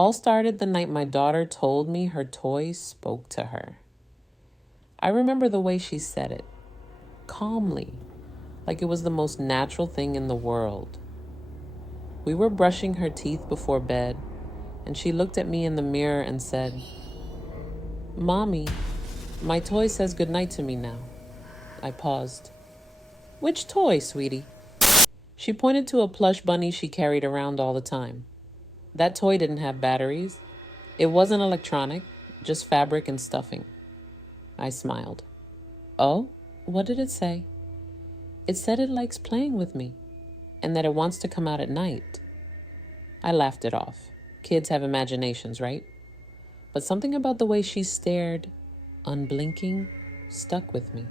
all started the night my daughter told me her toy spoke to her. I remember the way she said it, calmly, like it was the most natural thing in the world. We were brushing her teeth before bed, and she looked at me in the mirror and said, "Mommy, my toy says goodnight to me now." I paused. "Which toy, sweetie?" She pointed to a plush bunny she carried around all the time. That toy didn't have batteries. It wasn't electronic, just fabric and stuffing. I smiled. "Oh, what did it say?" "It said it likes playing with me, and that it wants to come out at night." I laughed it off. Kids have imaginations, right? But something about the way she stared, unblinking, stuck with me.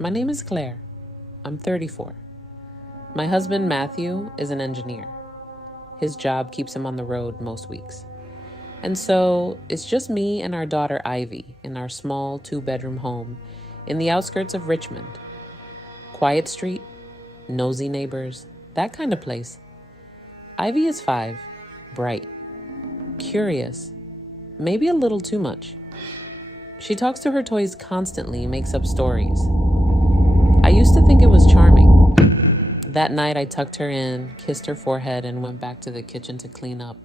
My name is Claire. I'm 34. My husband, Matthew, is an engineer. His job keeps him on the road most weeks. And so it's just me and our daughter, Ivy, in our small 2-bedroom home in the outskirts of Richmond. Quiet street, nosy neighbors, that kind of place. Ivy is 5, bright, curious, maybe a little too much. She talks to her toys constantly, makes up stories. I used to think it was charming. That night I tucked her in, kissed her forehead, and went back to the kitchen to clean up.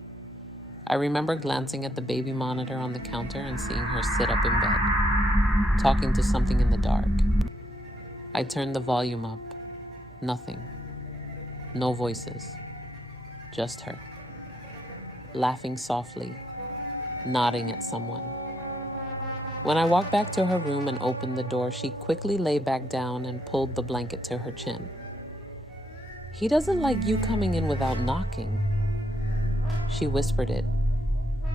I remember glancing at the baby monitor on the counter and seeing her sit up in bed, talking to something in the dark. I turned the volume up. Nothing. No voices. Just her. Laughing softly, nodding at someone. When I walked back to her room and opened the door, she quickly lay back down and pulled the blanket to her chin. "He doesn't like you coming in without knocking." She whispered it.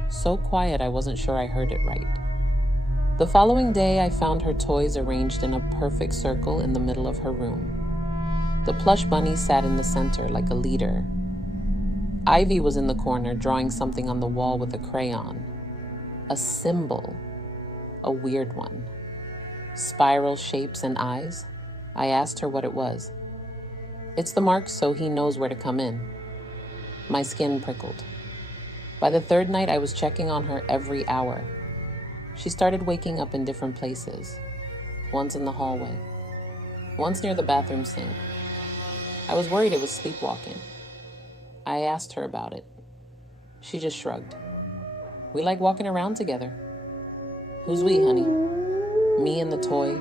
So quiet I wasn't sure I heard it right. The following day, I found her toys arranged in a perfect circle in the middle of her room. The plush bunny sat in the center like a leader. Ivy was in the corner drawing something on the wall with a crayon. A symbol. A weird one. Spiral shapes and eyes. I asked her what it was. "It's the mark so he knows where to come in." My skin prickled. By the 3rd night, I was checking on her every hour. She started waking up in different places. Once in the hallway. Once near the bathroom sink. I was worried it was sleepwalking. I asked her about it. She just shrugged. "We like walking around together." "Who's we, honey?" "Me and the toy."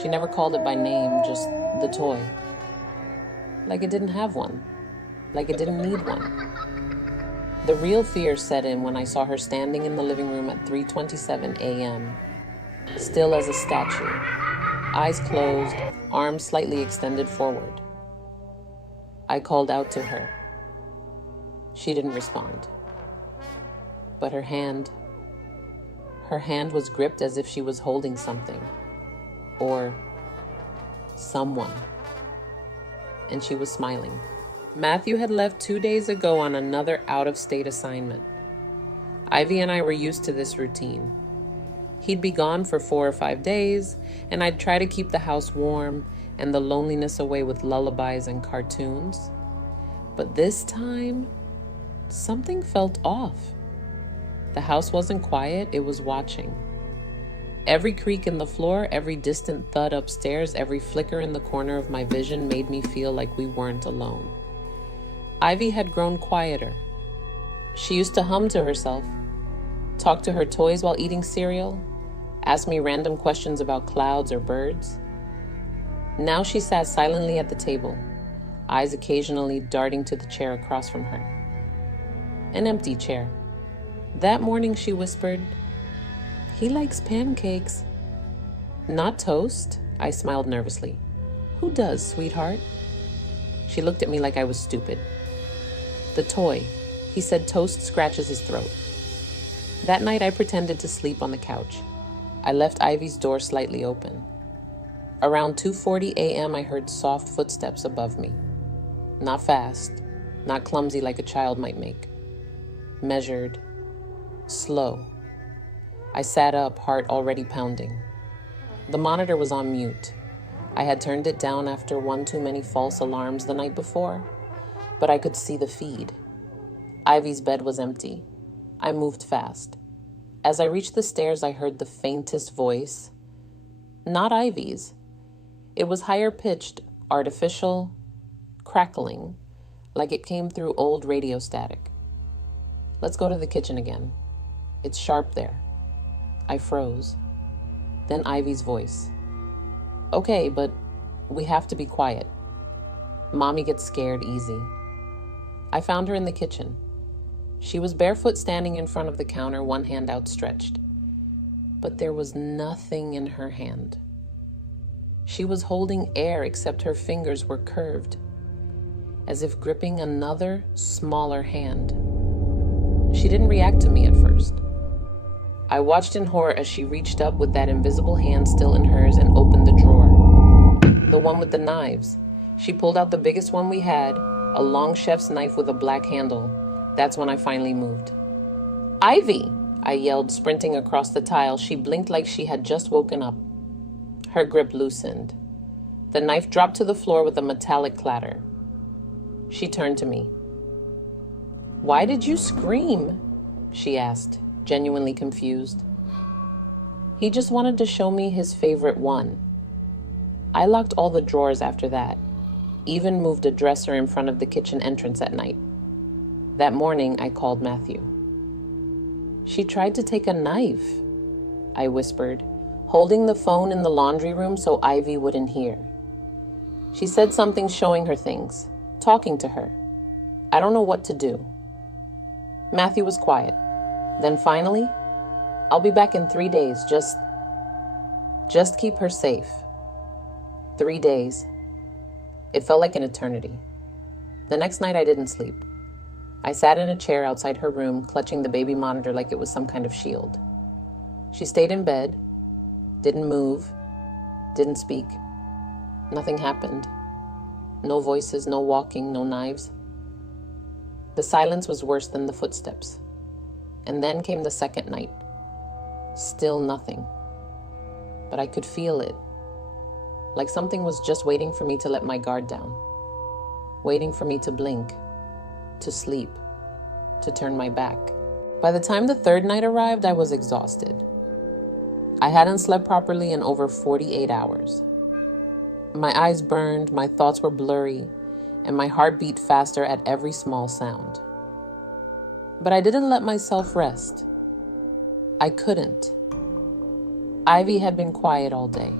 She never called it by name, just the toy. Like it didn't have one. Like it didn't need one. The real fear set in when I saw her standing in the living room at 3:27 a.m., still as a statue, eyes closed, arms slightly extended forward. I called out to her. She didn't respond. But her hand was gripped as if she was holding something. Or someone. And she was smiling. Matthew had left 2 days ago on another out-of-state assignment. Ivy and I were used to this routine. He'd be gone for 4 or 5 days, and I'd try to keep the house warm and the loneliness away with lullabies and cartoons. But this time, something felt off. The house wasn't quiet, it was watching. Every creak in the floor, every distant thud upstairs, every flicker in the corner of my vision made me feel like we weren't alone. Ivy had grown quieter. She used to hum to herself, talk to her toys while eating cereal, ask me random questions about clouds or birds. Now she sat silently at the table, eyes occasionally darting to the chair across from her. An empty chair. That morning she whispered, "He likes pancakes." "Not toast," I smiled nervously. "Who does, sweetheart?" She looked at me like I was stupid. "The toy. He said toast scratches his throat." That night I pretended to sleep on the couch. I left Ivy's door slightly open. Around 2:40 a.m. I heard soft footsteps above me. Not fast, not clumsy like a child might make. Measured, slow. I sat up, heart already pounding. The monitor was on mute. I had turned it down after one too many false alarms the night before, but I could see the feed. Ivy's bed was empty. I moved fast. As I reached the stairs, I heard the faintest voice. Not Ivy's. It was higher pitched, artificial, crackling, like it came through old radio static. Let's go to the kitchen again. It's sharp there. I froze. Then Ivy's voice. Okay, but we have to be quiet. Mommy gets scared easy. I found her in the kitchen. She was barefoot standing in front of the counter, one hand outstretched. But there was nothing in her hand. She was holding air except her fingers were curved, as if gripping another, smaller hand. She didn't react to me at first. I watched in horror as she reached up with that invisible hand still in hers and opened the drawer. The one with the knives. She pulled out the biggest one we had, a long chef's knife with a black handle. That's when I finally moved. Ivy! I yelled, sprinting across the tile. She blinked like she had just woken up. Her grip loosened. The knife dropped to the floor with a metallic clatter. She turned to me. Why did you scream? She asked, genuinely confused. He just wanted to show me his favorite one. I locked all the drawers after that, even moved a dresser in front of the kitchen entrance at night. That morning, I called Matthew. She tried to take a knife, I whispered, holding the phone in the laundry room so Ivy wouldn't hear. She said something showing her things, talking to her. I don't know what to do. Matthew was quiet. Then finally, I'll be back in 3 days. Just keep her safe. 3 days. It felt like an eternity. The next night I didn't sleep. I sat in a chair outside her room, clutching the baby monitor like it was some kind of shield. She stayed in bed, didn't move, didn't speak. Nothing happened. No voices, no walking, no knives. The silence was worse than the footsteps. And then came the second night. Still nothing. But I could feel it. Like something was just waiting for me to let my guard down. Waiting for me to blink. To sleep. To turn my back. By the time the third night arrived, I was exhausted. I hadn't slept properly in over 48 hours. My eyes burned, my thoughts were blurry, and my heart beat faster at every small sound. But I didn't let myself rest. I couldn't. Ivy had been quiet all day.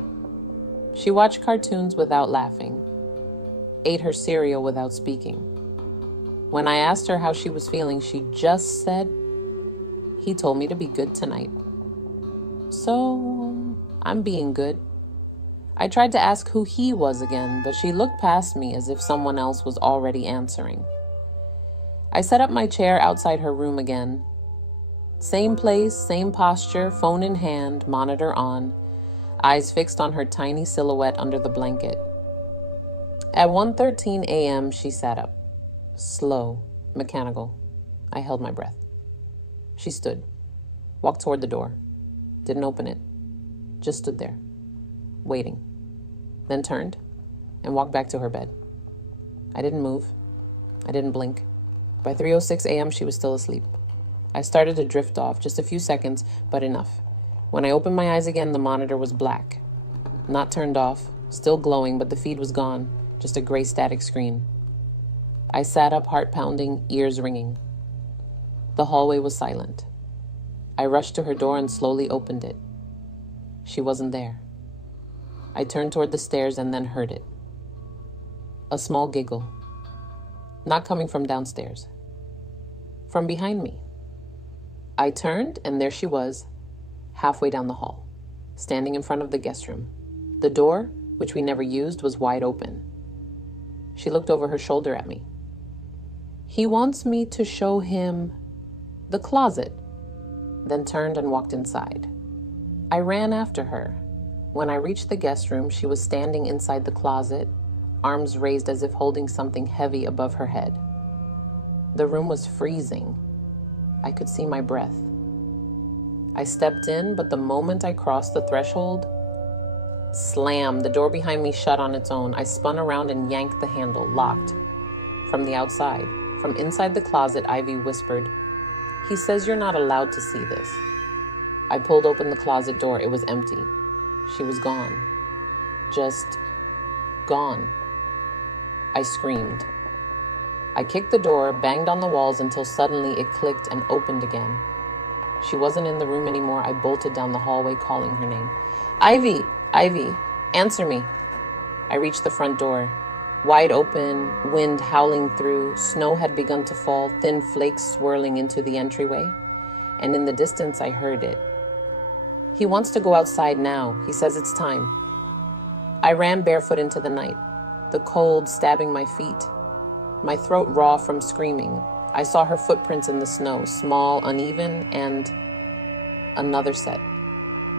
She watched cartoons without laughing, ate her cereal without speaking. When I asked her how she was feeling, she just said, "He told me to be good tonight." So, I'm being good. I tried to ask who he was again, but she looked past me as if someone else was already answering. I set up my chair outside her room again. Same place, same posture, phone in hand, monitor on, eyes fixed on her tiny silhouette under the blanket. At 1:13 a.m., she sat up. Slow, mechanical. I held my breath. She stood, walked toward the door, didn't open it, just stood there, waiting, then turned and walked back to her bed. I didn't move. I didn't blink. By 3:06 a.m., she was still asleep. I started to drift off, just a few seconds, but enough. When I opened my eyes again, the monitor was black. Not turned off, still glowing, but the feed was gone, just a gray static screen. I sat up, heart pounding, ears ringing. The hallway was silent. I rushed to her door and slowly opened it. She wasn't there. I turned toward the stairs and then heard it. A small giggle. Not coming from downstairs. From behind me. I turned and there she was, halfway down the hall, standing in front of the guest room. The door, which we never used, was wide open. She looked over her shoulder at me. "He wants me to show him the closet," then turned and walked inside. I ran after her. When I reached the guest room, she was standing inside the closet, arms raised as if holding something heavy above her head. The room was freezing. I could see my breath. I stepped in, but the moment I crossed the threshold, slam, the door behind me shut on its own. I spun around and yanked the handle, locked, from the outside, From inside the closet, Ivy whispered, "He says you're not allowed to see this." I pulled open the closet door. It was empty. She was gone. Just gone. I screamed. I kicked the door, banged on the walls until suddenly it clicked and opened again. She wasn't in the room anymore. I bolted down the hallway, calling her name. "Ivy! Ivy! Answer me!" I reached the front door. Wide open, wind howling through, snow had begun to fall, thin flakes swirling into the entryway, and in the distance I heard it. "He wants to go outside now. He says it's time." I ran barefoot into the night, the cold stabbing my feet, my throat raw from screaming. I saw her footprints in the snow, small, uneven, and another set,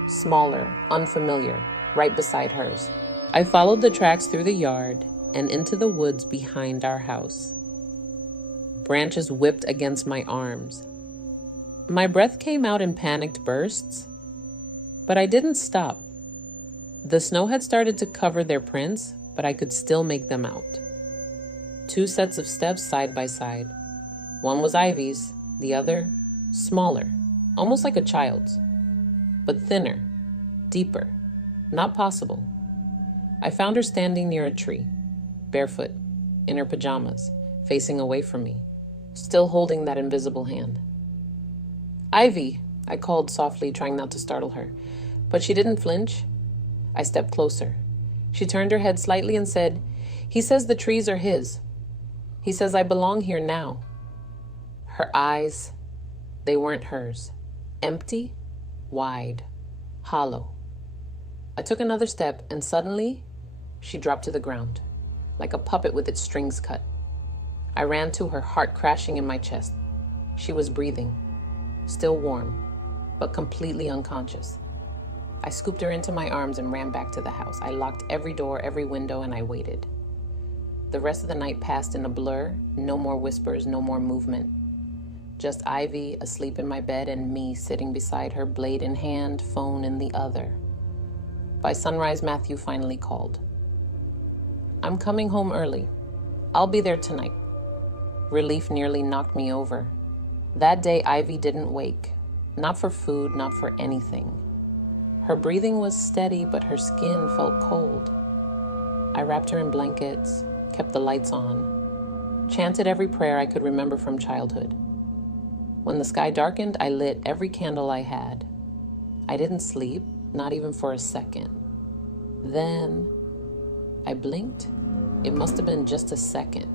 smaller, unfamiliar, right beside hers. I followed the tracks through the yard and into the woods behind our house. Branches whipped against my arms. My breath came out in panicked bursts, but I didn't stop. The snow had started to cover their prints, but I could still make them out. 2 sets of steps side by side. One was Ivy's, the other smaller, almost like a child's, but thinner, deeper, not possible. I found her standing near a tree, barefoot, in her pajamas, facing away from me, still holding that invisible hand. "Ivy," I called softly, trying not to startle her, but she didn't flinch. I stepped closer. She turned her head slightly and said, "He says the trees are his. He says I belong here now." Her eyes, they weren't hers. Empty, wide, hollow. I took another step and suddenly she dropped to the ground, like a puppet with its strings cut. I ran to her, heart crashing in my chest. She was breathing, still warm, but completely unconscious. I scooped her into my arms and ran back to the house. I locked every door, every window, and I waited. The rest of the night passed in a blur. No more whispers, no more movement. Just Ivy asleep in my bed and me sitting beside her, blade in hand, phone in the other. By sunrise, Matthew finally called. "I'm coming home early. I'll be there tonight." Relief nearly knocked me over. That day, Ivy didn't wake. Not for food, not for anything. Her breathing was steady, but her skin felt cold. I wrapped her in blankets, kept the lights on, chanted every prayer I could remember from childhood. When the sky darkened, I lit every candle I had. I didn't sleep, not even for a second. Then I blinked. It must have been just a second.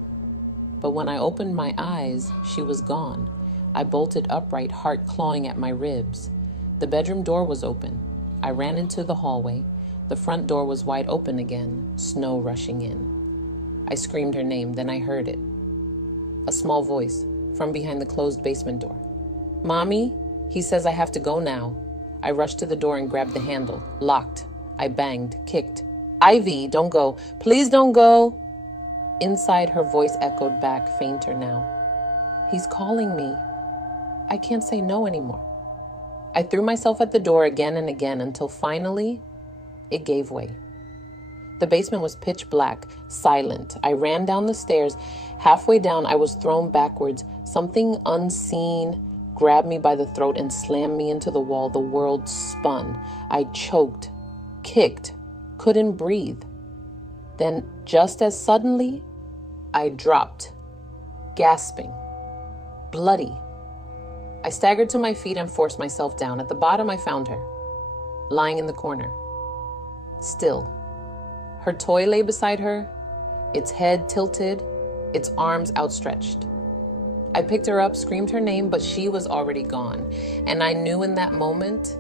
But when I opened my eyes, she was gone. I bolted upright, heart clawing at my ribs. The bedroom door was open. I ran into the hallway. The front door was wide open again, snow rushing in. I screamed her name, then I heard it. A small voice from behind the closed basement door. "Mommy, he says I have to go now." I rushed to the door and grabbed the handle. Locked. I banged, kicked. "Ivy, don't go. Please don't go." Inside, her voice echoed back, fainter now. "He's calling me. I can't say no anymore." I threw myself at the door again and again until finally it gave way. The basement was pitch black, silent. I ran down the stairs. Halfway down, I was thrown backwards. Something unseen grabbed me by the throat and slammed me into the wall. The world spun. I choked, kicked, couldn't breathe. Then, just as suddenly, I dropped, gasping, bloody. I staggered to my feet and forced myself down. At the bottom, I found her, lying in the corner, still. Her toy lay beside her, its head tilted, its arms outstretched. I picked her up, screamed her name, but she was already gone. And I knew in that moment,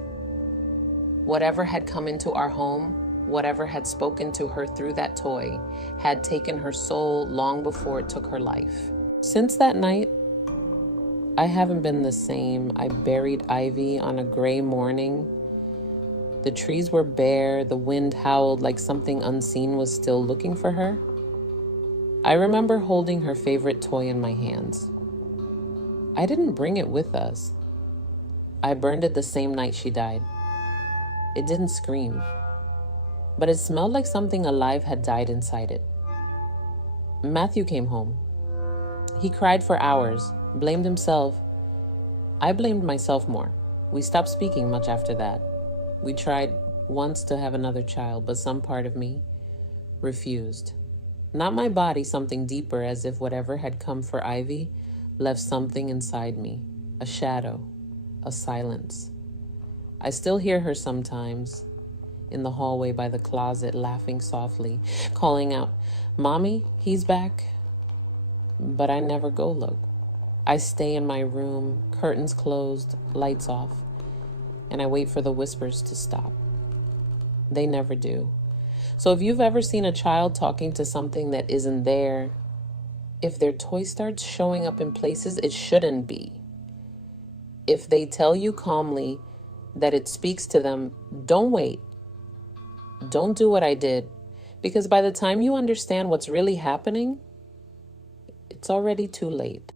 whatever had come into our home, whatever had spoken to her through that toy, had taken her soul long before it took her life. Since that night, I haven't been the same. I buried Ivy on a gray morning. The trees were bare, the wind howled like something unseen was still looking for her. I remember holding her favorite toy in my hands. I didn't bring it with us. I burned it the same night she died. It didn't scream, but it smelled like something alive had died inside it. Matthew came home. He cried for hours, blamed himself. I blamed myself more. We stopped speaking much after that. We tried once to have another child, but some part of me refused. Not my body, something deeper, as if whatever had come for Ivy left something inside me, a shadow, a silence. I still hear her sometimes in the hallway by the closet, laughing softly, calling out, "Mommy, he's back." But I never go look. I stay in my room, curtains closed, lights off, and I wait for the whispers to stop. They never do. So if you've ever seen a child talking to something that isn't there, if their toy starts showing up in places it shouldn't be, if they tell you calmly that it speaks to them, don't wait. Don't do what I did, because by the time you understand what's really happening, it's already too late.